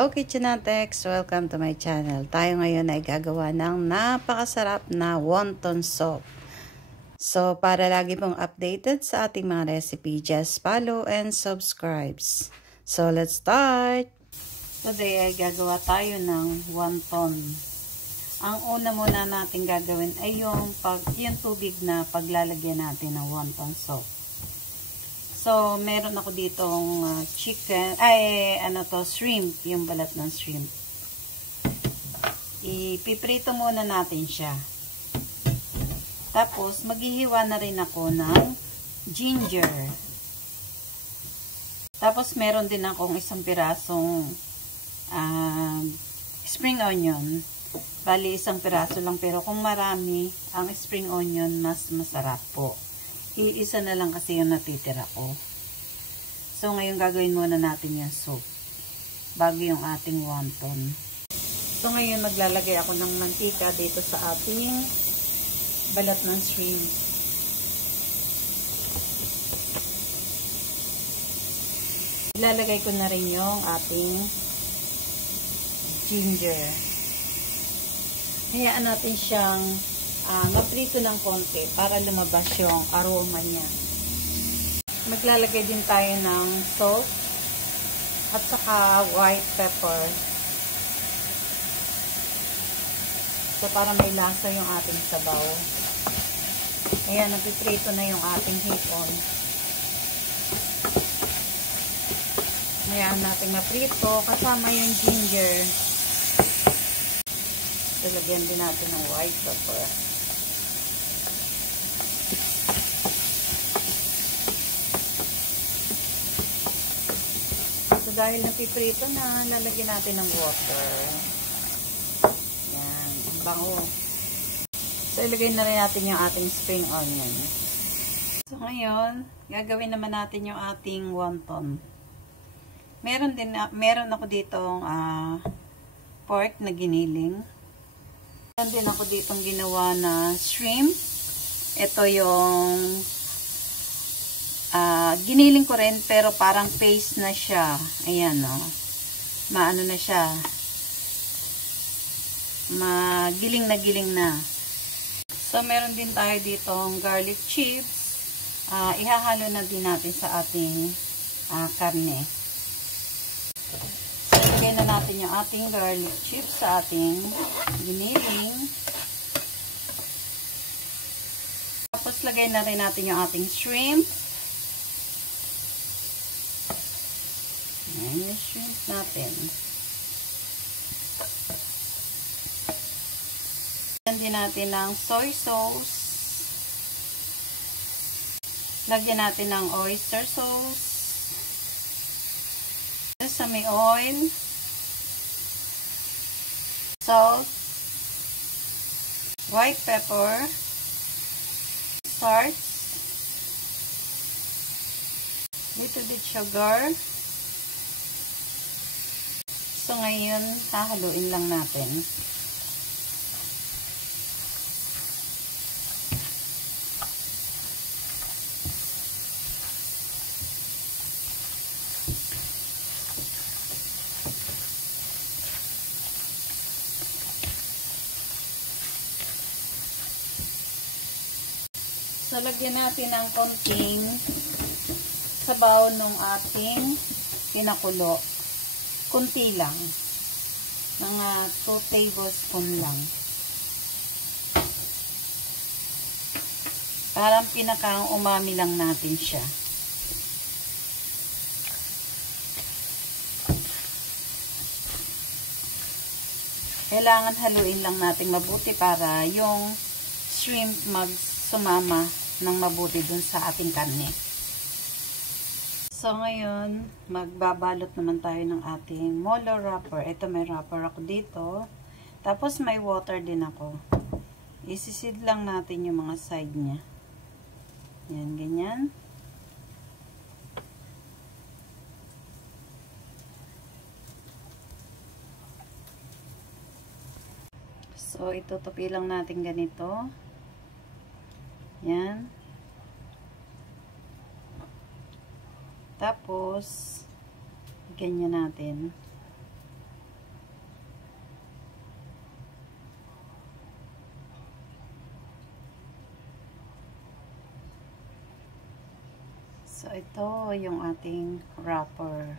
Hello Kitchenatex! Welcome to my channel. Tayo ngayon ay gagawa ng napakasarap na wonton soup. So, para lagi pong updated sa ating mga recipe, just follow and subscribe. So, let's start! Today ay gagawa tayo ng wonton. Ang una muna natin gagawin ay yung tubig na paglalagyan natin ng wonton soup. So, meron ako ditong chicken, shrimp, yung balat ng shrimp. Ipiprito muna natin siya. Tapos, maghihiwa na rin ako ng ginger. Tapos, meron din akong isang pirasong spring onion. Bali, isang piraso lang, pero kung marami, ang spring onion, mas masarap po. Iisa na lang kasi yung natitira ko. So, ngayon gagawin muna natin yung soup bago yung ating wonton. So, ngayon maglalagay ako ng mantika dito sa ating balat ng shrimp. Ilalagay ko na rin yung ating ginger. Hayaan natin siyang maprito ng konti para lumabas yung aroma niya. Maglalagay din tayo ng salt at saka white pepper. So, para may lasa yung ating sabaw. Ayan, napiprito na yung ating hipon. Hayaan natin maprito kasama yung ginger. Lagyan din natin ng white pepper. So, dahil napiprito na, lalagyan natin ng water. Yan, ang bango. So, ilagay na rin natin yung ating spring onion. So, ngayon, gagawin naman natin yung ating wonton. Meron ako ditong pork na giniling. Meron din ako ditong ginawa na shrimp. Ito yung giniling ko rin, pero parang paste na siya. Ayan, o. Maano na siya. Magiling na giling na. So, meron din tayo ditong garlic chips. Ihahalo na din natin sa ating karne. Lagay na natin yung ating garlic chips sa ating giniling. Tapos, lagay na rin natin yung ating shrimp. Ayan yung shrimp natin. Lagyan din natin ng soy sauce. Lagyan natin ng oyster sauce. Sesame oil. Salt. White pepper. Starch. Little bit sugar. So, ngayon, hahaluin lang natin. So, lagyan natin ng konting sabaw nung ating pinakulo. Kunti lang. Mga 2 tablespoon lang. Parang pinakang umami lang natin siya. Kailangan haluin lang natin mabuti para yung shrimp sumama ng mabuti dun sa ating karne. So, ngayon, magbabalot naman tayo ng ating molo wrapper. Ito, may wrapper ako dito. Tapos, may water din ako. Isisid lang natin yung mga side niya. Yan, ganyan. So, itutupi lang natin ganito. Yan. Tapos, ganyan natin. So, ito yung ating wrapper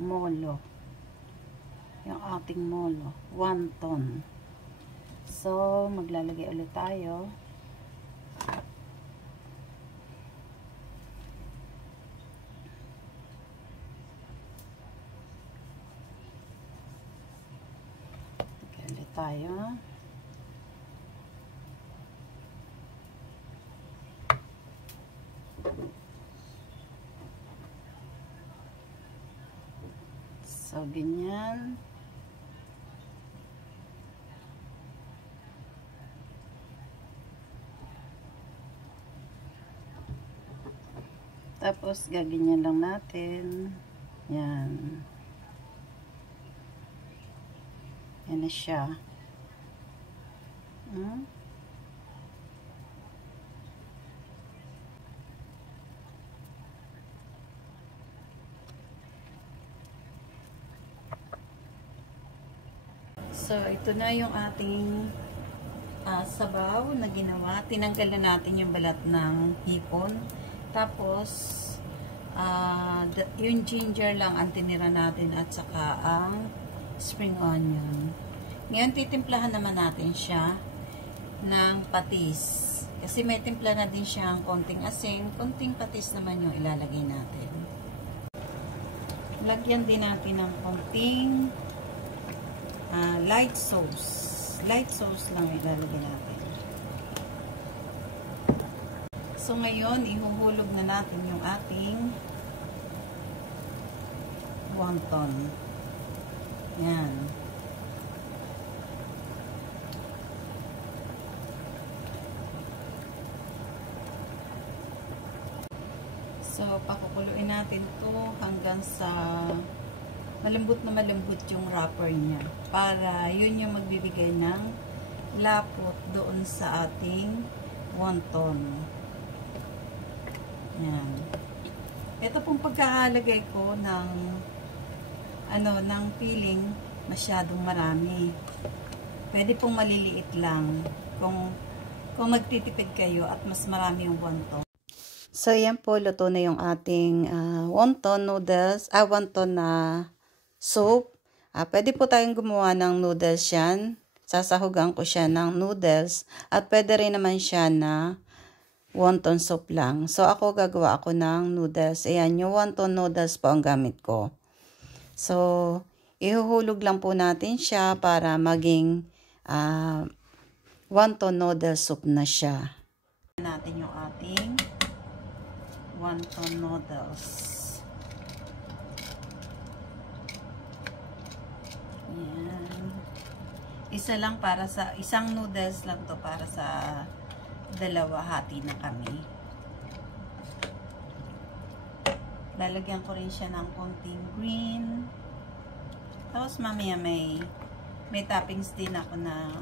molo. Yung ating molo. Wonton. So, maglalagay ulit tayo. Maglalagay ulit tayo. So, ganyan. Tapos, gaganyan lang natin. Yan. Yan na siya. So, ito na yung ating sabaw na ginawa. Tinanggal na natin yung balat ng hipon. Tapos, yung ginger lang ang tinira natin at saka ang spring onion. Ngayon, titimplahan naman natin siya ng patis. Kasi may timpla na din siyang konting asin, konting patis naman yung ilalagay natin. Lagyan din natin ng konting light sauce. Light sauce lang ilalagay natin. So, ngayon, ihuhulog na natin yung ating wonton. Yan. So, pakukuluin natin to hanggang sa malambot na malambot yung wrapper niya. Para yun yung magbibigay ng lapot doon sa ating wonton. Yan. Ito pong pagkakalagay ko ng ng filling masyadong marami. Pwede pong maliliit lang kung nagtitipid kayo at mas marami yung wonton. So, yan po, luto na yung ating wonton noodles, wonton na soup. Pwede po tayong gumawa ng noodles yan. Sasahugan ko siya ng noodles. At pwede rin naman siya na wonton soup lang. So, ako gagawa ako ng noodles. Ayan, yung wonton noodles po ang gamit ko. So, ihuhulog lang po natin siya para maging wonton noodle soup na siya. Natin yung ating wonton noodles. Ayan. Isa lang para sa, isang noodles lang to para sa dalawa, hati na kami. Lalagyan ko rin siya ng konting green. Tapos mamaya may toppings din ako na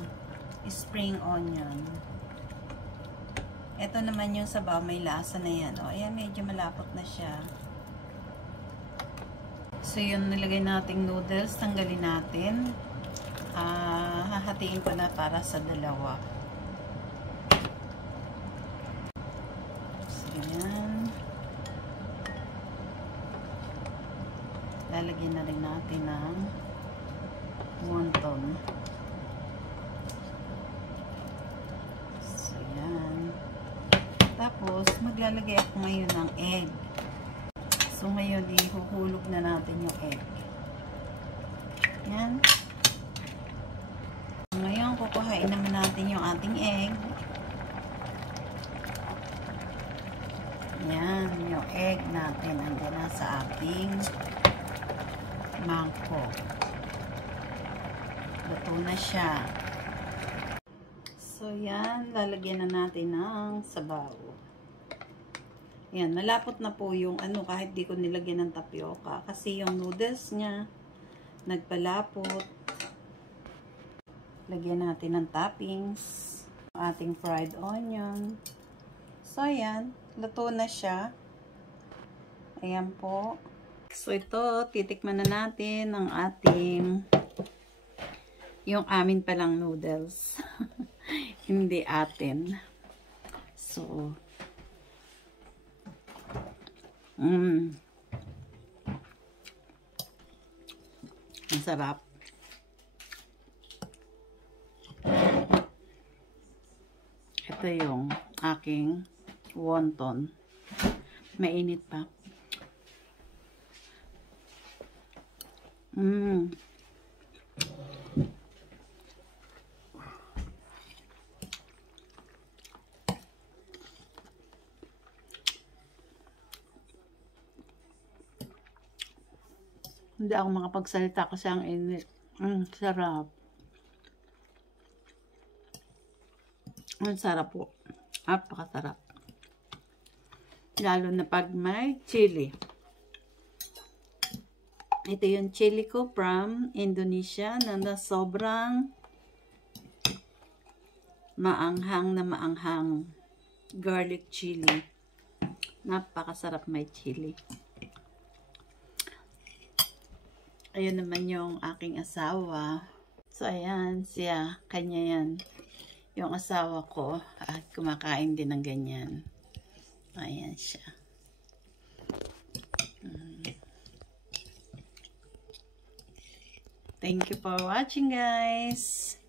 spring onion. Ito naman yung sabaw, may lasa na yan. O, ayan, medyo malapot na siya. So, yun, nilagay nating noodles. Tanggalin natin. Hahatiin ko na para sa dalawa. So, ayan. Lalagyan na rin natin ng wonton. So, ayan. Tapos, maglalagay ako ngayon ng egg. So, ngayon, ihuhulog na natin yung egg. Yan. Ngayon, kukuhain naman natin yung ating egg. Yan, yung egg natin. Andiyan na sa ating mangkok. Luto na siya. So, yan. Lalagyan na natin ng sabaw. Yan. Malapot na po yung kahit di ko nilagyan ng tapioca. Kasi yung noodles niya, nagpalapot. Lagyan natin ng toppings. Ating fried onion. So, yan. Luto na siya. Ayan po. So, ito, titikman na natin ang ating yung amin palang noodles. Hindi atin. So, Ang sarap. Ito yung aking wonton. Mainit pa. Hindi ako makapagsalita kasi ang init. Sarap. Ang sarap po. Napakasarap. Lalo na pag may chili. Ito yung chili ko from Indonesia na sobrang maanghang na maanghang garlic chili. Napakasarap may chili. Ayun naman yung aking asawa. So, ayan, siya, kanya yan. Yung asawa ko, at kumakain din ng ganyan. Ayan siya. Thank you for watching, guys.